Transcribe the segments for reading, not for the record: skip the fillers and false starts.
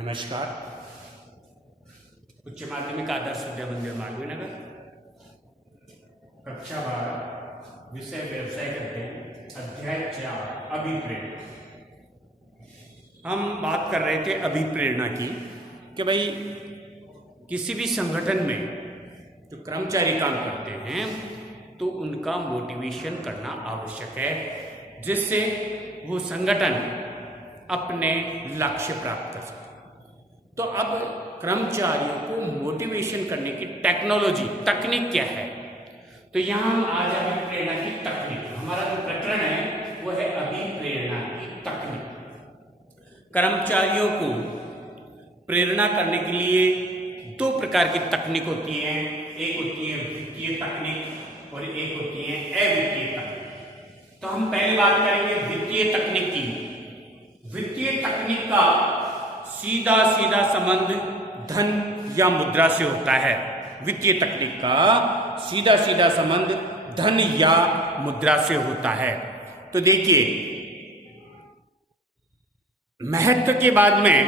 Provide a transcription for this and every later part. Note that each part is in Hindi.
नमस्कार। उच्च माध्यमिक आदर्श विद्या मंदिर मालवीय नगर, कक्षा 12, विषय व्यवसायिक अध्ययन, अध्याय 4 अभिप्रेरणा। हम बात कर रहे थे अभिप्रेरणा की कि भाई किसी भी संगठन में जो कर्मचारी काम करते हैं तो उनका मोटिवेशन करना आवश्यक है, जिससे वो संगठन अपने लक्ष्य प्राप्त कर सके। तो अब कर्मचारियों को मोटिवेशन करने की तकनीक क्या है? तो यहाँ हम आज अभिप्रेरणा की तकनीक, हमारा जो प्रकरण है वो है अभिप्रेरणा की तकनीक। कर्मचारियों को प्रेरणा करने के लिए दो प्रकार की तकनीक होती है। एक होती है वित्तीय तकनीक और एक होती है अवित्तीय तकनीक। तो हम पहले बात करेंगे वित्तीय तकनीक की। वित्तीय तकनीक का सीधा संबंध धन या मुद्रा से होता है। वित्तीय तकनीक का सीधा संबंध धन या मुद्रा से होता है। तो देखिए, महत्व के बाद में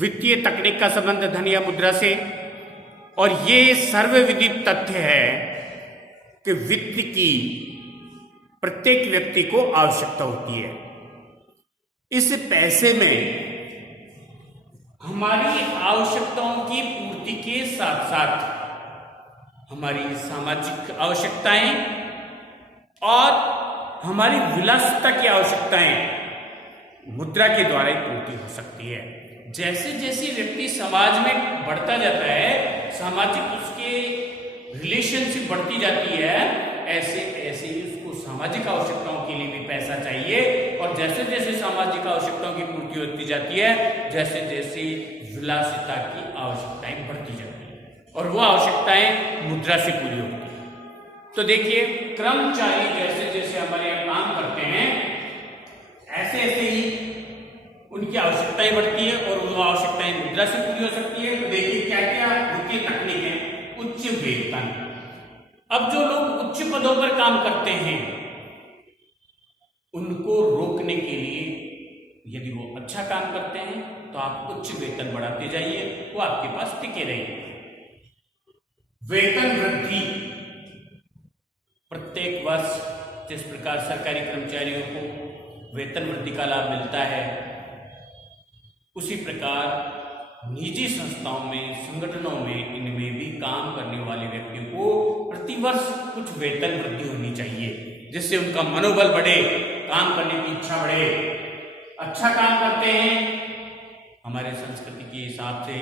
वित्तीय तकनीक का संबंध धन या मुद्रा से, और ये सर्वविदित तथ्य है कि वित्त की प्रत्येक व्यक्ति को आवश्यकता होती है। इस पैसे में हमारी आवश्यकताओं की पूर्ति के साथ साथ हमारी सामाजिक आवश्यकताएं और हमारी विलासिता की आवश्यकताएं मुद्रा के द्वारा ही पूर्ति हो सकती है। जैसे जैसे व्यक्ति समाज में बढ़ता जाता है, सामाजिक उसके रिलेशनशिप बढ़ती जाती है, ऐसे ऐसे ही उसको सामाजिक आवश्यकताओं के लिए भी पैसा चाहिए। और जैसे जैसे सामाजिक आवश्यकताओं की पूर्ति होती जाती है, जैसे जैसे विलासिता की आवश्यकताएं बढ़ती जाती है और वो आवश्यकताएं मुद्रा से पूरी होती है। तो देखिए, कर्मचारी जैसे जैसे हमारे यहाँ काम करते हैं, ऐसे ऐसे ही उनकी आवश्यकताएं बढ़ती है और वो आवश्यकताएं मुद्रा से पूरी हो सकती है। तो देखिए क्या क्या वित्तीय तकनीक है। उच्च वेतन। अब जो लोग उच्च पदों पर काम करते हैं उनको रोकने के लिए, यदि वो अच्छा काम करते हैं तो आप उच्च वेतन बढ़ाते जाइए, वो आपके पास टिके रहेंगे। वेतन वृद्धि। प्रत्येक वर्ष जिस प्रकार सरकारी कर्मचारियों को वेतन वृद्धि का लाभ मिलता है, उसी प्रकार निजी संस्थाओं में, संगठनों में, इनमें भी काम करने वाले व्यक्तियों को प्रतिवर्ष कुछ वेतन वृद्धि होनी चाहिए, जिससे उनका मनोबल बढ़े, काम करने की इच्छा बढ़े। अच्छा काम करते हैं। हमारे संस्कृति के हिसाब से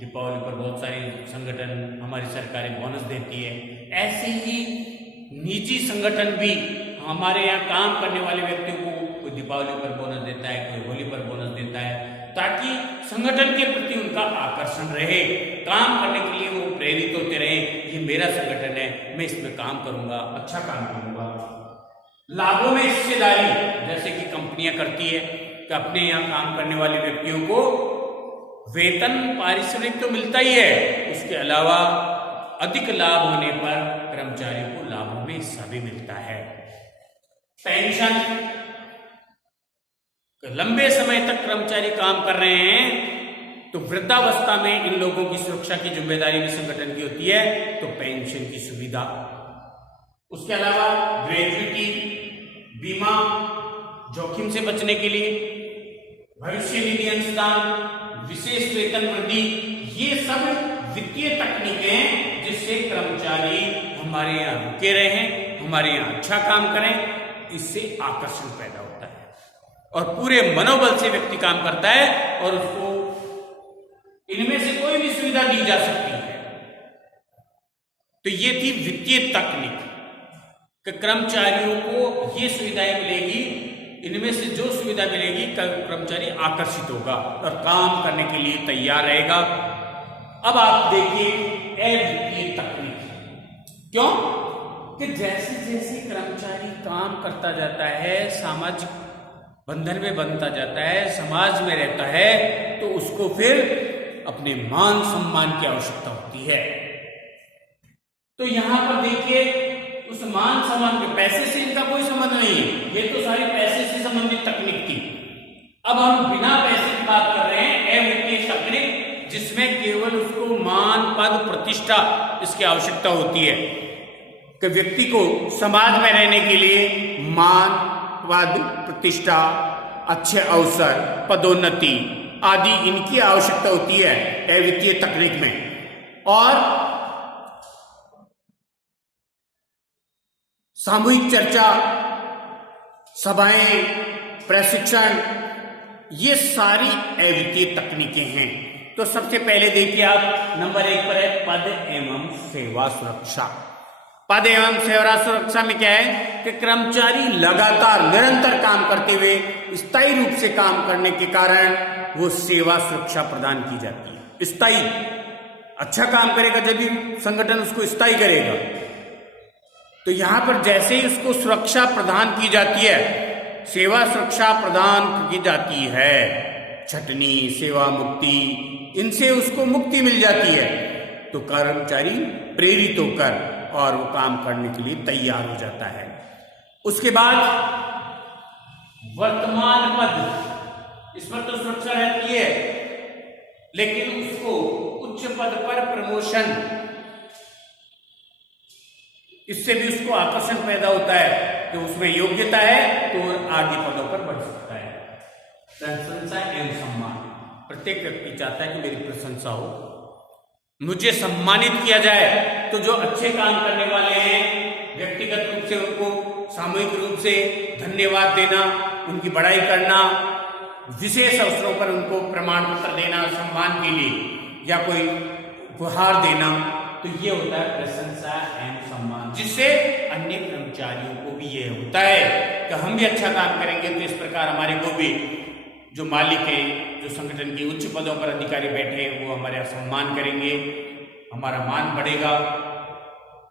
दीपावली पर बहुत सारे संगठन, हमारी सरकारें बोनस देती है। ऐसे ही निजी संगठन भी हमारे यहाँ काम करने वाले व्यक्तियों को कोई दीपावली पर बोनस देता है, कोई होली पर बोनस देता है, ताकि संगठन के प्रति उनका आकर्षण रहे, काम करने के लिए वो प्रेरित होते रहे। ये मेरा संगठन है, मैं इसमें काम करूंगा, अच्छा काम करूंगा। लाभों में हिस्सेदारी, जैसे कि कंपनियां करती है कि अपने यहाँ काम करने वाले व्यक्तियों को वेतन पारिश्रमिक तो मिलता ही है, उसके अलावा अधिक लाभ होने पर कर्मचारियों को लाभों में हिस्सा भी मिलता है। पेंशन। लंबे समय तक कर्मचारी काम कर रहे हैं तो वृद्धावस्था में इन लोगों की सुरक्षा की जिम्मेदारी भी संगठन की होती है, तो पेंशन की सुविधा। उसके अलावा ग्रेजुइटी, बीमा, जोखिम से बचने के लिए भविष्य निधि अनुदान, विशेष वेतन वृद्धि, ये सब वित्तीय तकनीकें जिससे कर्मचारी हमारे यहाँ रुके रहें, हमारे यहाँ अच्छा काम करें, इससे आकर्षण पैदा होता है और पूरे मनोबल से व्यक्ति काम करता है और उसको इनमें से कोई भी सुविधा दी जा सकती है। तो ये थी वित्तीय तकनीक कि कर्मचारियों को ये सुविधाएं मिलेगी, इनमें से जो सुविधा मिलेगी कर्मचारी आकर्षित होगा और काम करने के लिए तैयार रहेगा। अब आप देखिए अवित्तीय तकनीक। क्यों? कि जैसे जैसे कर्मचारी काम करता जाता है, सामाजिक बंधन में बनता जाता है, समाज में रहता है, तो उसको फिर अपने मान सम्मान की आवश्यकता होती है। तो यहां पर देखिए, उस मान सम्मान के, पैसे से इनका कोई संबंध नहीं है, ये तो सारी पैसे से संबंधित तकनीक थी। अब हम बिना पैसे की बात कर रहे हैं, अवित्तीय तकनीक, जिसमें केवल उसको मान पद प्रतिष्ठा इसकी आवश्यकता होती है कि व्यक्ति को समाज में रहने के लिए मान पद प्रतिष्ठा, अच्छे अवसर, पदोन्नति आदि इनकी आवश्यकता होती है अवित्तीय तकनीक में। और सामूहिक चर्चा, सभाएं, प्रशिक्षण, ये सारी अवित्तीय तकनीकें हैं। तो सबसे पहले देखिए आप, नंबर 1 पर है पद एवं सेवा सुरक्षा। पद एवं सेवा सुरक्षा में क्या है कि कर्मचारी लगातार निरंतर काम करते हुए स्थायी रूप से काम करने के कारण वो सेवा सुरक्षा प्रदान की जाती है। स्थायी, अच्छा काम करेगा जब भी संगठन उसको स्थायी करेगा। तो यहां पर जैसे ही उसको सुरक्षा प्रदान की जाती है, सेवा सुरक्षा प्रदान की जाती है, छटनी, सेवा मुक्ति, इनसे उसको मुक्ति मिल जाती है, तो कर्मचारी प्रेरित होकर और वो काम करने के लिए तैयार हो जाता है। उसके बाद वर्तमान पद, इस पर तो सुरक्षा रहती है, लेकिन उसको उच्च पद पर प्रमोशन, इससे भी उसको आकर्षण पैदा होता है कि उसमें योग्यता है तो आगे पदों पर बढ़ सकता है। प्रशंसा एवं सम्मान, प्रत्येक व्यक्ति चाहता है कि मेरी प्रशंसा हो, मुझे सम्मानित किया जाए। तो जो अच्छे काम करने वाले हैं, व्यक्तिगत रूप से उनको सामूहिक रूप से धन्यवाद देना, उनकी बड़ाई करना, विशेष अवसरों पर उनको प्रमाण पत्र देना सम्मान के लिए, या कोई उपहार देना, तो ये होता है प्रशंसा एवं सम्मान, जिससे अन्य कर्मचारियों को भी ये होता है कि हम भी अच्छा काम करेंगे, तो इस प्रकार हमारे को भी जो मालिक है, जो संगठन के उच्च पदों पर अधिकारी बैठे हैं, वो हमारा सम्मान करेंगे, हमारा मान बढ़ेगा।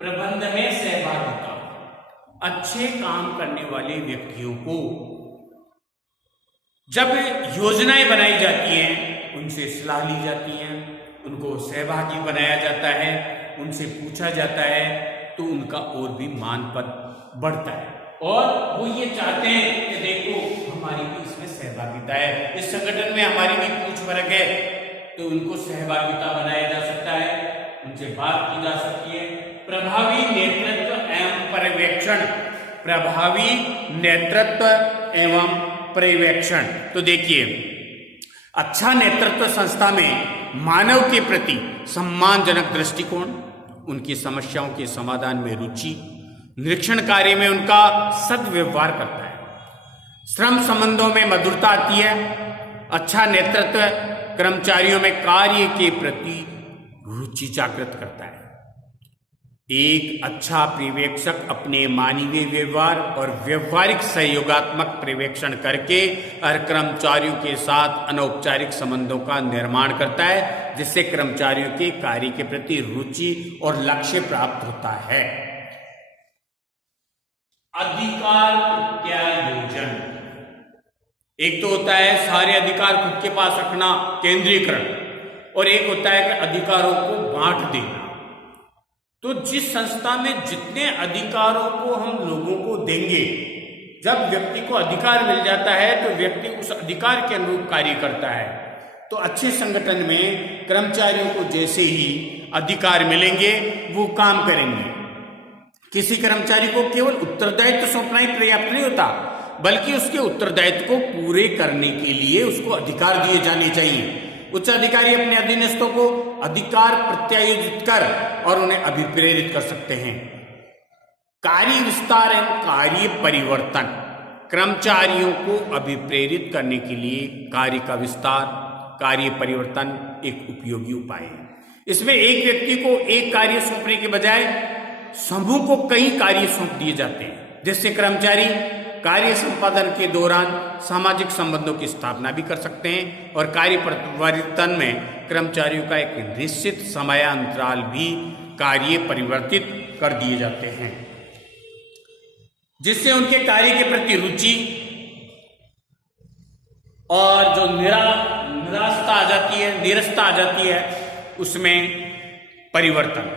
प्रबंध में सहभागिता, अच्छे काम करने वाले व्यक्तियों को जब योजनाएं बनाई जाती हैं, उनसे सलाह ली जाती है, उनको सहभागी बनाया जाता है, उनसे पूछा जाता है, तो उनका और भी मान पद बढ़ता है और वो ये चाहते हैं कि देखो हमारी भी इसमें सहभागिता है, इस संगठन में हमारी भी पूछ परख है, तो उनको सहभागिता बनाया जा सकता है, उनसे बात की जा सकती है। प्रभावी नेतृत्व एवं पर्यवेक्षण, प्रभावी नेतृत्व एवं पर्यवेक्षण, तो देखिए अच्छा नेतृत्व संस्था में मानव के प्रति सम्मानजनक दृष्टिकोण, उनकी समस्याओं के समाधान में रुचि, निरीक्षण कार्य में उनका सद्व्यवहार करता है, श्रम संबंधों में मधुरता आती है। अच्छा नेतृत्व कर्मचारियों में कार्य के प्रति रुचि जागृत करता है। एक अच्छा पर्यवेक्षक अपने मानवीय व्यवहार और व्यवहारिक सहयोगात्मक पर्यवेक्षण करके हर कर्मचारियों के साथ अनौपचारिक संबंधों का निर्माण करता है, जिससे कर्मचारियों के कार्य के प्रति रुचि और लक्ष्य प्राप्त होता है। अधिकार प्रत्यायोजन, एक तो होता है सारे अधिकार खुद के पास रखना, केंद्रीकरण, और एक होता है कि अधिकारों को बांट देना। तो जिस संस्था में जितने अधिकारों को हम लोगों को देंगे, जब व्यक्ति को अधिकार मिल जाता है तो व्यक्ति उस अधिकार के अनुरूप कार्य करता है। तो अच्छे संगठन में कर्मचारियों को जैसे ही अधिकार मिलेंगे वो काम करेंगे। किसी कर्मचारी को केवल उत्तरदायित्व सौंपना ही पर्याप्त नहीं होता, बल्कि उसके उत्तरदायित्व को पूरे करने के लिए उसको अधिकार दिए जाने चाहिए। उच्च अधिकारी अपने अधीनस्थों को अधिकार प्रत्यायोजित कर और उन्हें अभिप्रेरित कर सकते हैं। कार्य विस्तार एवं कार्य परिवर्तन, कर्मचारियों को अभिप्रेरित करने के लिए कार्य का विस्तार, कार्य परिवर्तन एक उपयोगी उपाय है। इसमें एक व्यक्ति को एक कार्य सौंपने के बजाय समूह को कई कार्य सौंप दिए जाते हैं, जिससे कर्मचारी कार्य संपादन के दौरान सामाजिक संबंधों की स्थापना भी कर सकते हैं और कार्य परिवर्तन में कर्मचारियों का एक निश्चित समयांतराल भी कार्य परिवर्तित कर दिए जाते हैं, जिससे उनके कार्य के प्रति रुचि और जो निराशता आ जाती है, निरस्ता आ जाती है, उसमें परिवर्तन।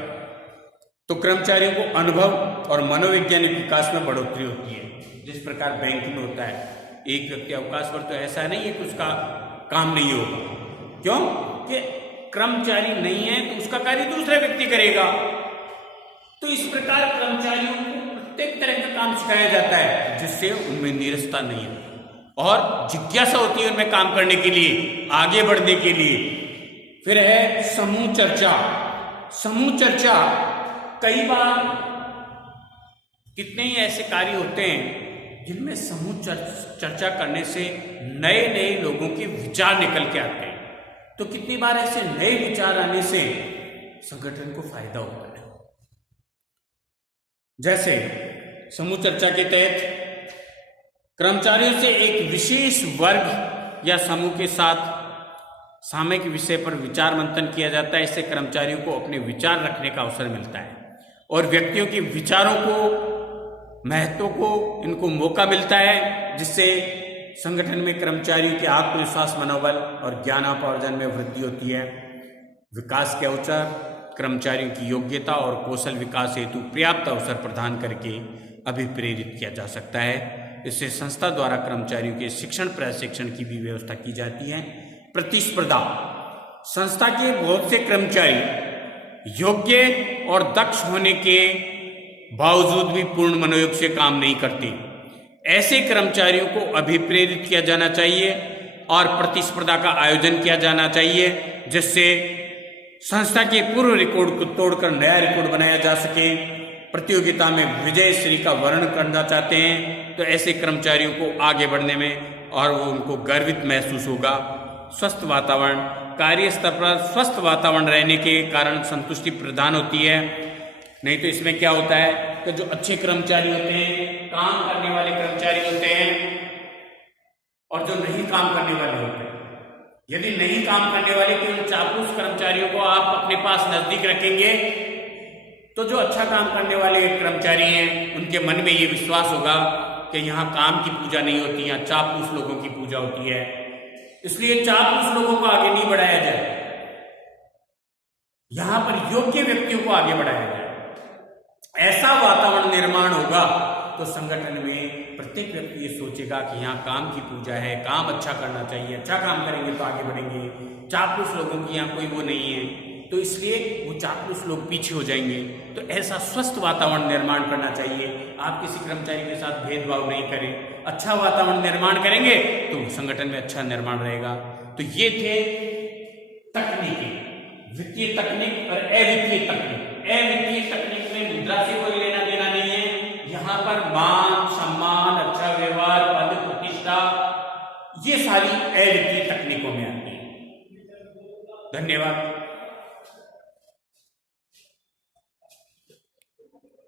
तो कर्मचारियों को अनुभव और मनोवैज्ञानिक विकास में बढ़ोतरी होती है। जिस प्रकार बैंक में होता है एक व्यक्ति अवकाश पर, तो ऐसा नहीं है कि उसका काम नहीं होगा। क्यों? कि कर्मचारी नहीं है तो उसका कार्य दूसरा व्यक्ति करेगा। तो इस प्रकार कर्मचारियों को प्रत्येक तरह का काम सिखाया जाता है जिससे उनमें नीरसता नहीं है और जिज्ञासा होती है उनमें काम करने के लिए, आगे बढ़ने के लिए। फिर है समूह चर्चा। समूह चर्चा, कई बार कितने ही ऐसे कार्य होते हैं जिनमें समूह चर्चा करने से नए नए लोगों के विचार निकल के आते हैं। तो कितनी बार ऐसे नए विचार आने से संगठन को फायदा होता है। जैसे समूह चर्चा के तहत कर्मचारियों से एक विशेष वर्ग या समूह के साथ सामयिक विषय पर विचार मंथन किया जाता है। इससे कर्मचारियों को अपने विचार रखने का अवसर मिलता है और व्यक्तियों के विचारों को, महत्व को, इनको मौका मिलता है, जिससे संगठन में कर्मचारियों के आत्मविश्वास, मनोबल और ज्ञानोपार्जन में वृद्धि होती है। विकास के अवसर, कर्मचारियों की योग्यता और कौशल विकास हेतु पर्याप्त अवसर प्रदान करके अभिप्रेरित किया जा सकता है। इससे संस्था द्वारा कर्मचारियों के शिक्षण प्रशिक्षण की भी व्यवस्था की जाती है। प्रतिस्पर्धा, संस्था के बहुत से कर्मचारी योग्य और दक्ष होने के बावजूद भी पूर्ण मनोयोग से काम नहीं करते। ऐसे कर्मचारियों को अभिप्रेरित किया जाना चाहिए और प्रतिस्पर्धा का आयोजन किया जाना चाहिए, जिससे संस्था के पूर्व रिकॉर्ड को तोड़कर नया रिकॉर्ड बनाया जा सके। प्रतियोगिता में विजय श्री का वर्णन करना चाहते हैं तो ऐसे कर्मचारियों को आगे बढ़ने में और वो उनको गर्वित महसूस होगा। स्वस्थ वातावरण, कार्यस्थल पर स्वस्थ वातावरण रहने के कारण संतुष्टि प्रदान होती है। नहीं तो इसमें क्या होता है कि जो अच्छे कर्मचारी होते हैं, काम करने वाले कर्मचारी होते हैं और जो नहीं काम करने वाले होते हैं, यदि नहीं काम करने वाले केवल चापलूस कर्मचारियों को आप अपने पास नजदीक रखेंगे तो जो अच्छा काम करने वाले कर्मचारी हैं उनके मन में ये विश्वास होगा कि यहाँ काम की पूजा नहीं होती, यहाँ चापलूस लोगों की पूजा होती है। इसलिए चापलूस लोगों को आगे नहीं बढ़ाया जाए, यहां पर योग्य व्यक्तियों को आगे बढ़ाया जाए। ऐसा वातावरण निर्माण होगा तो संगठन में प्रत्येक व्यक्ति ये सोचेगा कि यहाँ काम की पूजा है, काम अच्छा करना चाहिए, अच्छा काम करेंगे तो आगे बढ़ेंगे। चापलूस लोगों की यहाँ कोई वो नहीं है, तो इसलिए वो चापलूस लोग पीछे हो जाएंगे। तो ऐसा स्वस्थ वातावरण निर्माण करना चाहिए। आप किसी कर्मचारी के साथ भेदभाव नहीं करें, अच्छा वातावरण निर्माण करेंगे तो संगठन में अच्छा निर्माण रहेगा। तो ये थे तकनीकी, वित्तीय तकनीक और अवित्तीय तकनीक। अवित्तीय तकनीक में मुद्रा से कोई लेना देना नहीं है। यहाँ पर मान, सम्मान, अच्छा व्यवहार, पद, प्रतिष्ठा, ये सारी अवित्तीय तकनीकों में आती है। धन्यवाद।